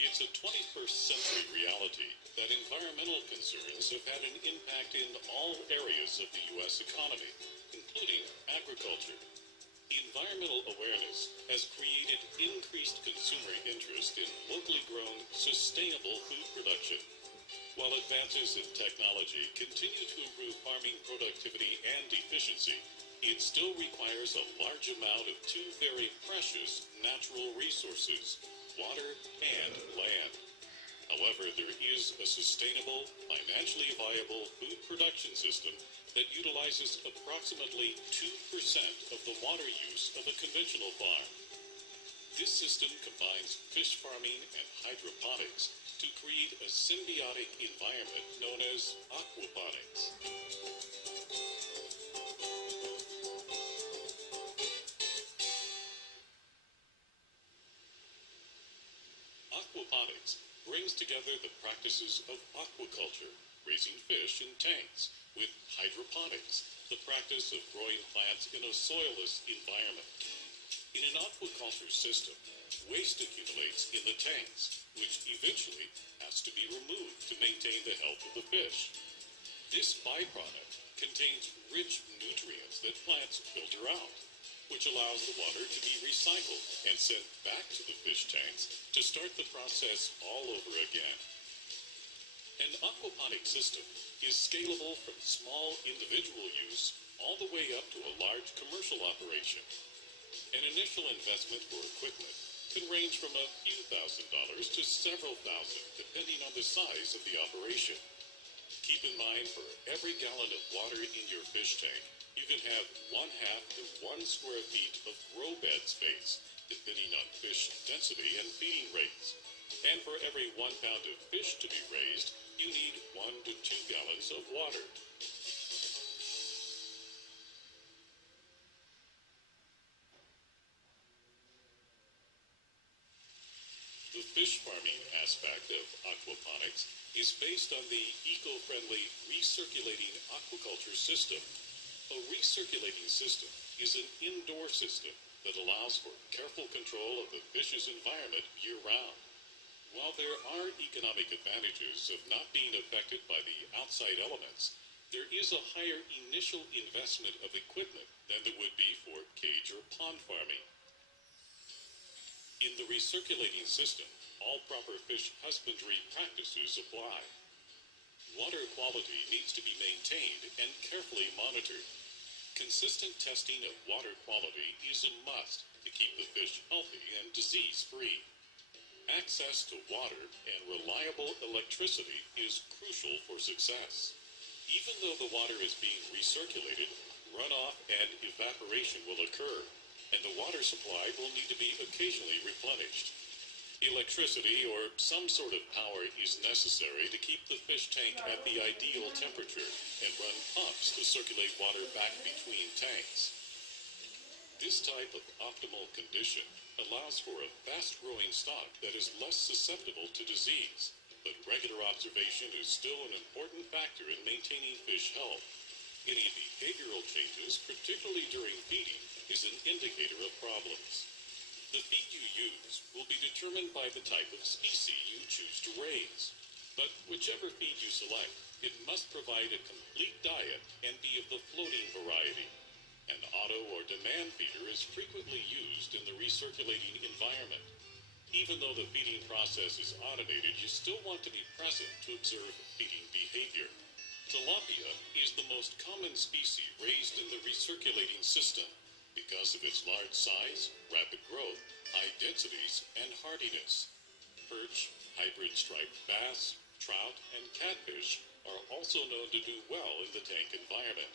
It's a 21st century reality that environmental concerns have had an impact in all areas of the U.S. economy, including agriculture. Environmental awareness has created increased consumer interest in locally grown, sustainable food production. While advances in technology continue to improve farming productivity and efficiency, it still requires a large amount of two very precious natural resources, water and land. However, there is a sustainable, financially viable food production system that utilizes approximately 2% of the water use of a conventional farm. This system combines fish farming and hydroponics to create a symbiotic environment known as aquaponics. Aquaponics brings together the practices of aquaculture, raising fish in tanks, with hydroponics, the practice of growing plants in a soilless environment. In an aquaculture system, waste accumulates in the tanks, which eventually has to be removed to maintain the health of the fish. This byproduct contains rich nutrients that plants filter out, which allows the water to be recycled and sent back to the fish tanks to start the process all over again. An aquaponic system is scalable from small individual use all the way up to a large commercial operation. An initial investment for equipment can range from a few $1,000s to several thousand, depending on the size of the operation. Keep in mind, for every gallon of water in your fish tank, you can have 1/2 to 1 square feet of grow bed space, depending on fish density and feeding rates. And for every 1 pound of fish to be raised, you need 1 to 2 gallons of water. The fish farming aspect of aquaponics is based on the eco-friendly recirculating aquaculture system. A recirculating system is an indoor system that allows for careful control of the fish's environment year-round. While there are economic advantages of not being affected by the outside elements, there is a higher initial investment of equipment than there would be for cage or pond farming. In the recirculating system, all proper fish husbandry practices apply. Water quality needs to be maintained and carefully monitored. Consistent testing of water quality is a must to keep the fish healthy and disease-free. Access to water and reliable electricity is crucial for success. Even though the water is being recirculated, runoff and evaporation will occur, and the water supply will need to be occasionally replenished. Electricity or some sort of power is necessary to keep the fish tank at the ideal temperature and run pumps to circulate water back between tanks. This type of optimal condition allows for a fast-growing stock that is less susceptible to disease, but regular observation is still an important factor in maintaining fish health. Any behavioral changes, particularly during feeding, is an indicator of problems. The feed you use will be determined by the type of species you choose to raise. But whichever feed you select, it must provide a complete diet and be of the floating variety. An auto or demand feeder is frequently used in the recirculating environment. Even though the feeding process is automated, you still want to be present to observe feeding behavior. Tilapia is the most common species raised in the recirculating system because of its large size, rapid growth, high densities, and hardiness. Perch, hybrid striped bass, trout, and catfish are also known to do well in the tank environment.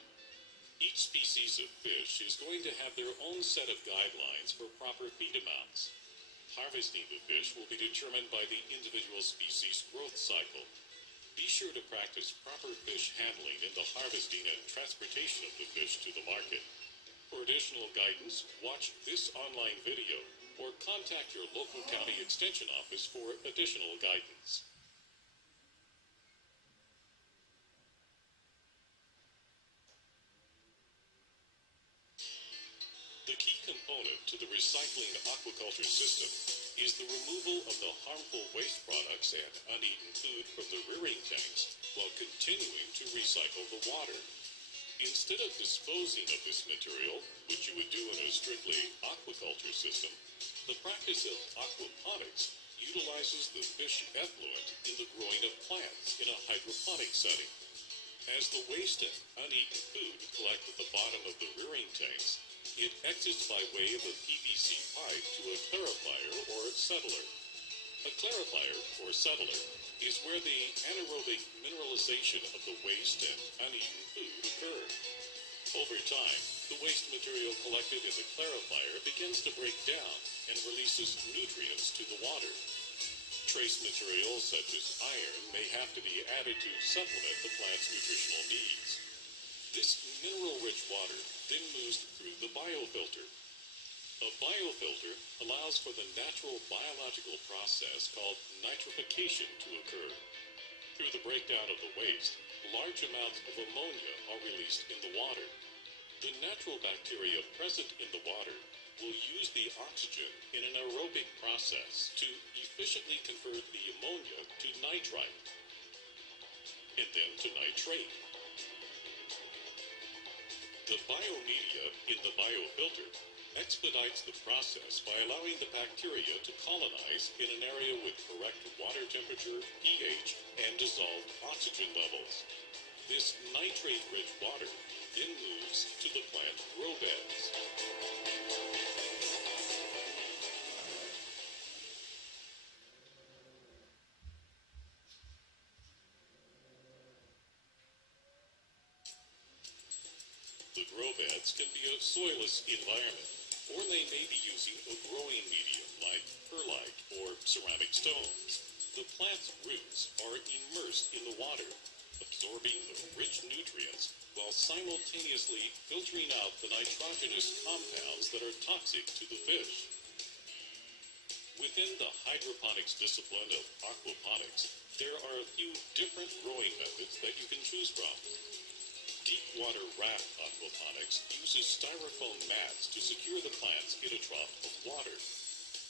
Each species of fish is going to have their own set of guidelines for proper feed amounts. Harvesting the fish will be determined by the individual species' growth cycle. Be sure to practice proper fish handling in the harvesting and transportation of the fish to the market. For additional guidance, watch this online video or contact your local county extension office for additional guidance. The key component to the recycling aquaculture system is the removal of the harmful waste products and uneaten food from the rearing tanks while continuing to recycle the water. Instead of disposing of this material, which you would do in a strictly aquaculture system, the practice of aquaponics utilizes the fish effluent in the growing of plants in a hydroponic setting. As the waste and uneaten food collect at the bottom of the rearing tanks, it exits by way of a PVC pipe to a clarifier or settler. A clarifier or settler is where the anaerobic mineralization of the waste and uneaten food occur. Over time, the waste material collected in the clarifier begins to break down and releases nutrients to the water. Trace materials such as iron may have to be added to supplement the plant's nutritional needs. This mineral-rich water then moves through the biofilter. A biofilter allows for the natural biological process called nitrification to occur. Through the breakdown of the waste, large amounts of ammonia are released in the water. The natural bacteria present in the water will use the oxygen in an aerobic process to efficiently convert the ammonia to nitrite and then to nitrate. The biomedia in the biofilter expedites the process by allowing the bacteria to colonize in an area with correct water temperature, pH, and dissolved oxygen levels. This nitrate-rich water then moves to the plant grow beds. The grow beds can be a soilless environment, or they may be using a growing medium like perlite or ceramic stones. The plant's roots are immersed in the water, absorbing the rich nutrients while simultaneously filtering out the nitrogenous compounds that are toxic to the fish. Within the hydroponics discipline of aquaponics, there are a few different growing methods that you can choose from. Deepwater raft aquaponics uses styrofoam mats to secure the plants in a trough of water.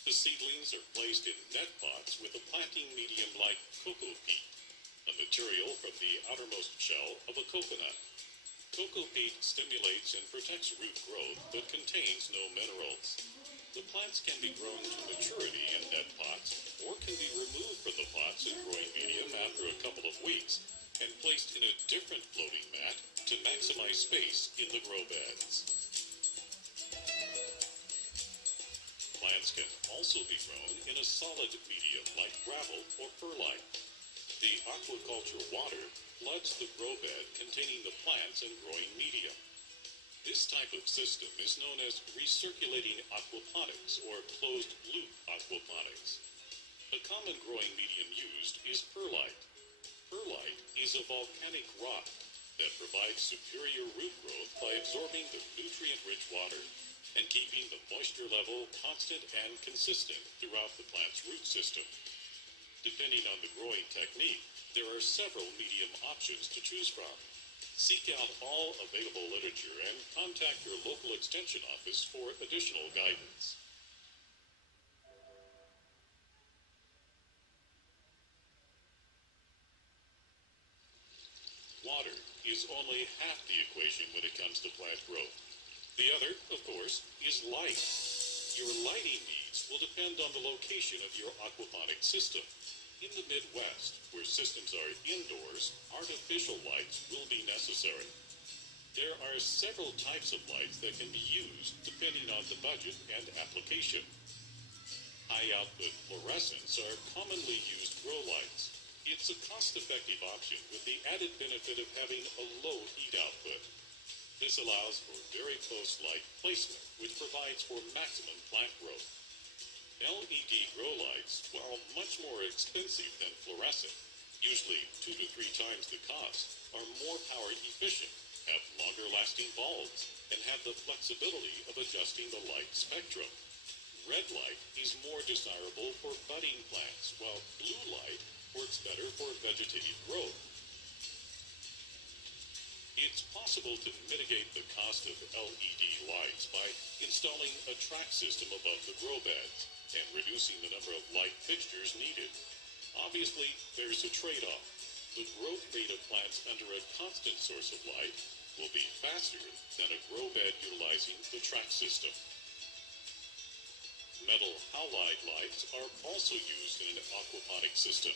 The seedlings are placed in net pots with a planting medium like cocoa peat, a material from the outermost shell of a coconut. Cocoa peat stimulates and protects root growth but contains no minerals. The plants can be grown to maturity in net pots or can be removed from the pots and growing medium after a couple of weeks and placed in a different floating mat to maximize space in the grow beds. Plants can also be grown in a solid medium like gravel or perlite. The aquaculture water floods the grow bed containing the plants and growing medium. This type of system is known as recirculating aquaponics or closed-loop aquaponics. A common growing medium used is perlite. Perlite is a volcanic rock that provides superior root growth by absorbing the nutrient-rich water and keeping the moisture level constant and consistent throughout the plant's root system. Depending on the growing technique, there are several medium options to choose from. Seek out all available literature and contact your local extension office for additional guidance. Water is only half the equation when it comes to plant growth. The other, of course, is light. Your lighting needs will depend on the location of your aquaponics system. In the Midwest, where systems are indoors, artificial lights will be necessary. There are several types of lights that can be used depending on the budget and application. High-output fluorescents are commonly used grow lights. It's a cost-effective option with the added benefit of having a low heat output. This allows for very close light placement, which provides for maximum plant growth. LED grow lights, while much more expensive than fluorescent, usually 2 to 3 times the cost, are more power efficient, have longer lasting bulbs, and have the flexibility of adjusting the light spectrum. Red light is more desirable for budding plants, while blue light works better for vegetative growth. It's possible to mitigate the cost of LED lights by installing a track system above the grow beds and reducing the number of light fixtures needed. Obviously, there's a trade-off. The growth rate of plants under a constant source of light will be faster than a grow bed utilizing the track system. Metal halide lights are also used in an aquaponics system.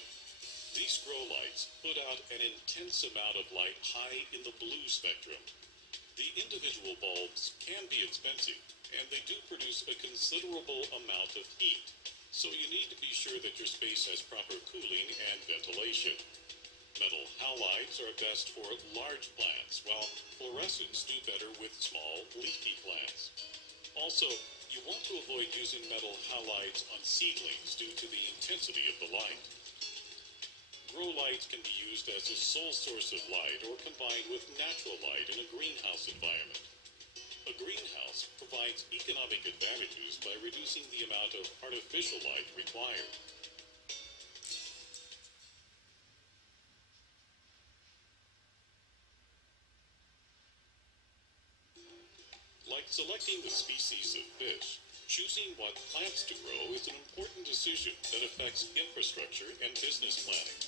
These grow lights put out an intense amount of light high in the blue spectrum. The individual bulbs can be expensive, and they do produce a considerable amount of heat, so you need to be sure that your space has proper cooling and ventilation. Metal halides are best for large plants, while fluorescents do better with small, leafy plants. Also, you want to avoid using metal halides on seedlings due to the intensity of the light. Grow lights can be used as a sole source of light or combined with natural light in a greenhouse environment. A greenhouse provides economic advantages by reducing the amount of artificial light required. Like selecting the species of fish, choosing what plants to grow is an important decision that affects infrastructure and business planning.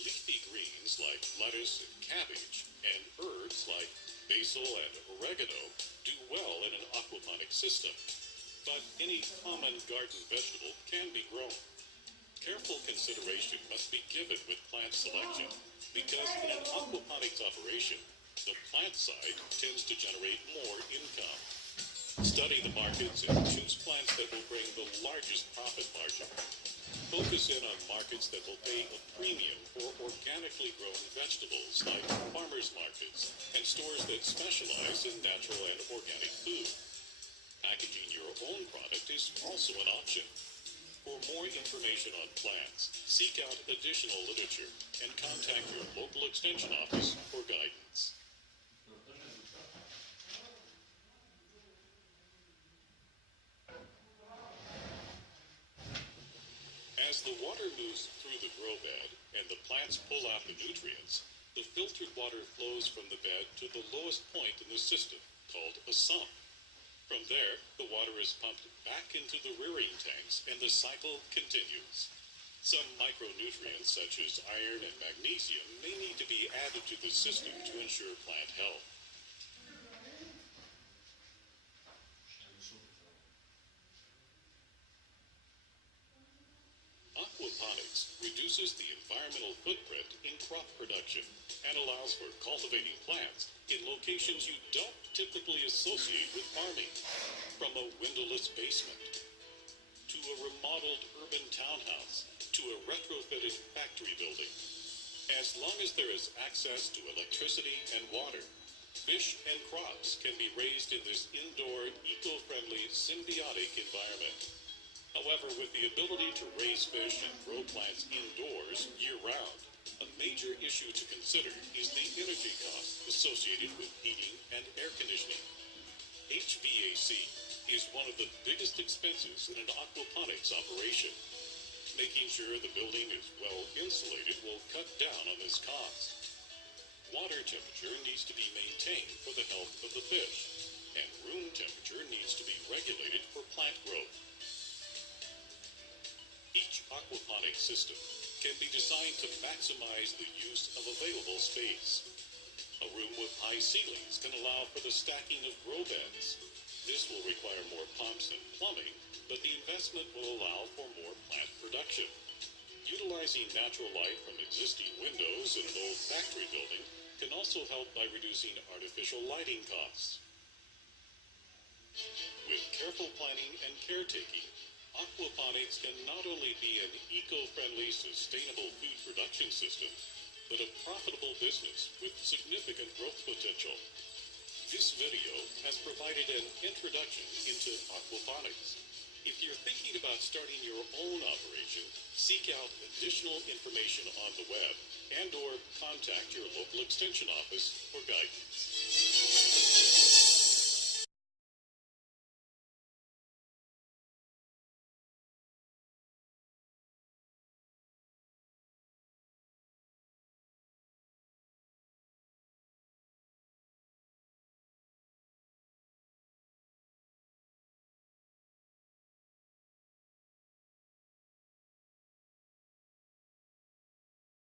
Leafy greens like lettuce and cabbage, and herbs like basil and oregano do well in an aquaponics system, but any common garden vegetable can be grown. Careful consideration must be given with plant selection, because in an aquaponics operation, the plant side tends to generate more income. Study the markets and choose plants that will bring the largest profit margin. Focus in on markets that will pay a premium for organically grown vegetables like farmers markets and stores that specialize in natural and organic food. Packaging your own product is also an option. For more information on plants, seek out additional literature and contact your local extension office for guidance. As the water moves through the grow bed and the plants pull out the nutrients, the filtered water flows from the bed to the lowest point in the system, called a sump. From there, the water is pumped back into the rearing tanks and the cycle continues. Some micronutrients such as iron and magnesium may need to be added to the system to ensure plant health. Aquaponics reduces the environmental footprint in crop production and allows for cultivating plants in locations you don't typically associate with farming, from a windowless basement, to a remodeled urban townhouse, to a retrofitted factory building. As long as there is access to electricity and water, fish and crops can be raised in this indoor, eco-friendly, symbiotic environment. However, with the ability to raise fish and grow plants indoors year-round, a major issue to consider is the energy cost associated with heating and air conditioning. HVAC is one of the biggest expenses in an aquaponics operation. Making sure the building is well insulated will cut down on this cost. Water temperature needs to be maintained for the health of the fish, and room temperature needs to be regulated for plant growth. Each aquaponics system can be designed to maximize the use of available space. A room with high ceilings can allow for the stacking of grow beds. This will require more pumps and plumbing, but the investment will allow for more plant production. Utilizing natural light from existing windows in an old factory building can also help by reducing artificial lighting costs. With careful planning and caretaking, aquaponics can not only be an eco-friendly, sustainable food production system, but a profitable business with significant growth potential. This video has provided an introduction into aquaponics. If you're thinking about starting your own operation, seek out additional information on the web and/or contact your local extension office for guidance.